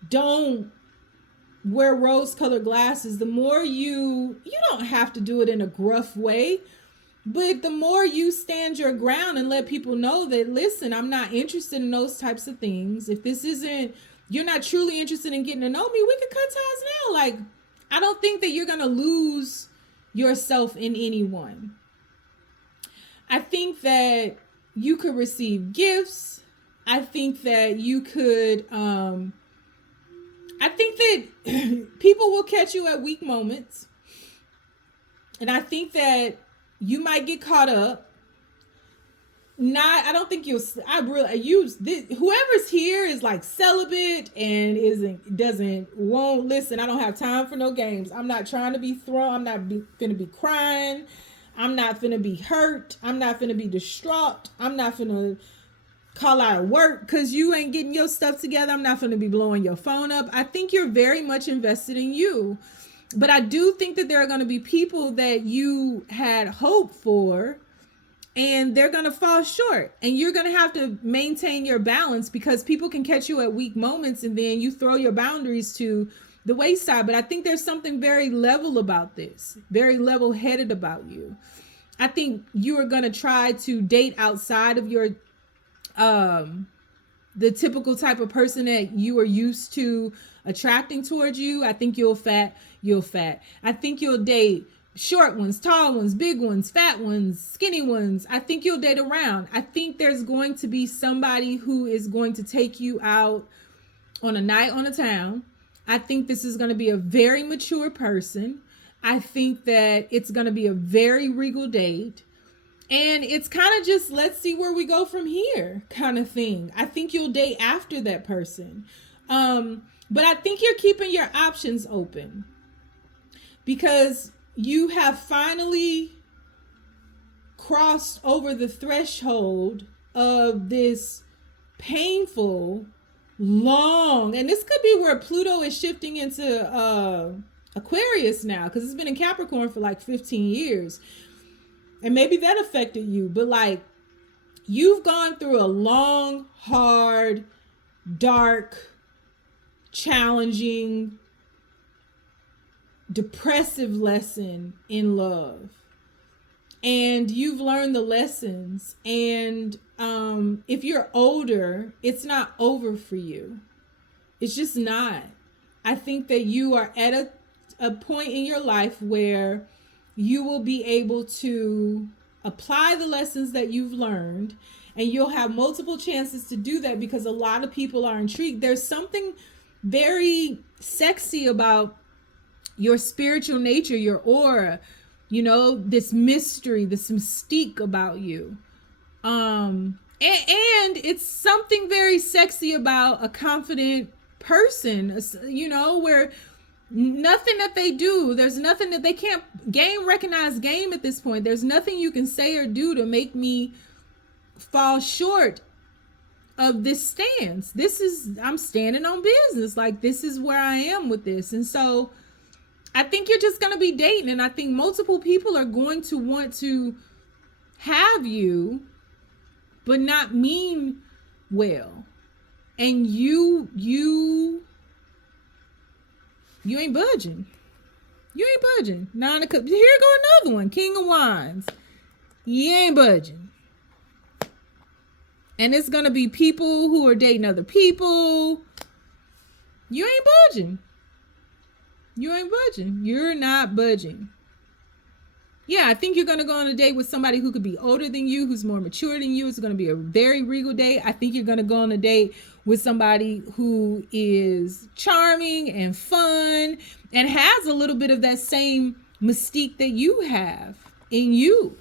don't wear rose-colored glasses, the more you don't have to do it in a gruff way, but the more you stand your ground and let people know that, listen, I'm not interested in those types of things. If this isn't, you're not truly interested in getting to know me, we can cut ties now. Like, I don't think that you're going to lose yourself in anyone. I think that you could receive gifts. I think that you could, I think that people will catch you at weak moments. And I think that you might get caught up. I don't think whoever's here is like celibate and won't listen. I don't have time for no games. I'm not trying to be thrown. I'm not finna be crying. I'm not finna be hurt. I'm not finna be distraught. I'm not finna call out of work because you ain't getting your stuff together. I'm not finna be blowing your phone up. I think you're very much invested in you. But I do think that there are going to be people that you had hope for and they're going to fall short, and you're going to have to maintain your balance, because people can catch you at weak moments and then you throw your boundaries to the wayside. But I think there's something very level about this, very level-headed about you. I think you are going to try to date outside of your the typical type of person that you are used to attracting towards you. I think you'll fat. I think you'll date short ones, tall ones, big ones, fat ones, skinny ones. I think you'll date around. I think there's going to be somebody who is going to take you out on a night on a town. I think this is going to be a very mature person. I think that it's going to be a very regal date. And it's kind of just, let's see where we go from here kind of thing. I think you'll date after that person. But I think you're keeping your options open, because you have finally crossed over the threshold of this painful, long, and this could be where Pluto is shifting into Aquarius now, because it's been in Capricorn for like 15 years. And maybe that affected you, but like, you've gone through a long, hard, dark, challenging, depressive lesson in love. And you've learned the lessons. And if you're older, it's not over for you. It's just not. I think that you are at a point in your life where you will be able to apply the lessons that you've learned, and you'll have multiple chances to do that, because a lot of people are intrigued. There's something very sexy about your spiritual nature, your aura, you know, this mystery, this mystique about you. And it's something very sexy about a confident person, you know, where nothing that they do, there's nothing that they can't recognize game at this point. There's nothing you can say or do to make me fall short of this stance. I'm standing on business. Like, this is where I am with this. And so I think you're just going to be dating. And I think multiple people are going to want to have you, but not mean well. And you ain't budging. You ain't budging. Nine of Cups. Here go another one. King of Wands. You ain't budging. And it's going to be people who are dating other people. You ain't budging. You ain't budging. You're not budging. Yeah, I think you're going to go on a date with somebody who could be older than you, who's more mature than you. It's going to be a very regal date. I think you're going to go on a date with somebody who is charming and fun and has a little bit of that same mystique that you have in you.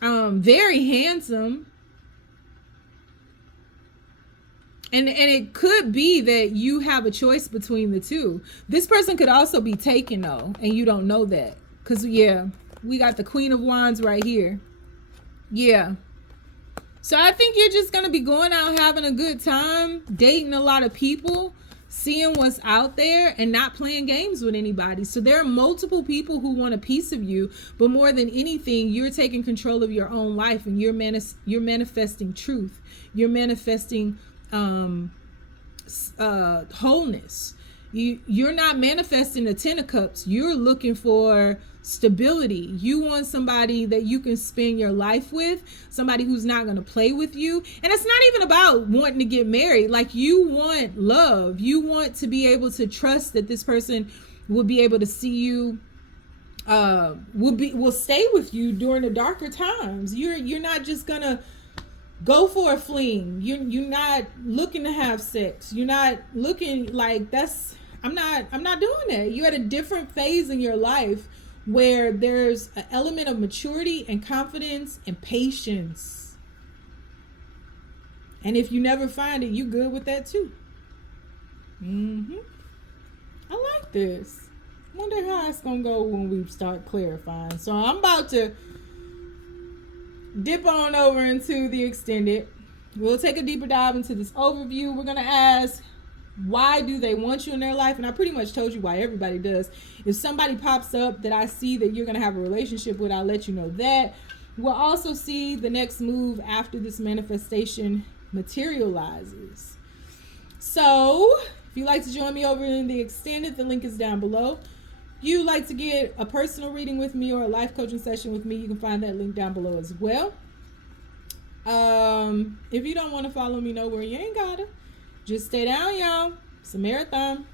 Very handsome. And it could be that you have a choice between the two. This person could also be taken, though, and you don't know that. Because, yeah, we got the Queen of Wands right here. Yeah. So I think you're just going to be going out having a good time, dating a lot of people, seeing what's out there, and not playing games with anybody. So there are multiple people who want a piece of you, but more than anything, you're taking control of your own life, and you're manifesting truth. You're manifesting wholeness. You're not manifesting the 10 of Cups. You're looking for stability. You want somebody that you can spend your life with, somebody who's not going to play with you. And it's not even about wanting to get married. Like, you want love. You want to be able to trust that this person will be able to see you, will stay with you during the darker times. You're not just gonna go for a fling. You're not looking to have sex. You're not looking like that's. I'm not doing that. You're at a different phase in your life where there's an element of maturity and confidence and patience. And if you never find it, you good with that too. I like this. Wonder how it's gonna go when we start clarifying. So I'm about to dip on over into the extended. We'll take a deeper dive into this overview. We're gonna ask, why do they want you in their life? And I pretty much told you why everybody does. If somebody pops up that I see that you're going to have a relationship with, I'll let you know that. We'll also see the next move after this manifestation materializes. So, if you'd like to join me over in the extended, the link is down below. If you'd like to get a personal reading with me or a life coaching session with me, you can find that link down below as well. If you don't want to follow me nowhere, you ain't gotta. Just stay down, y'all. It's a marathon.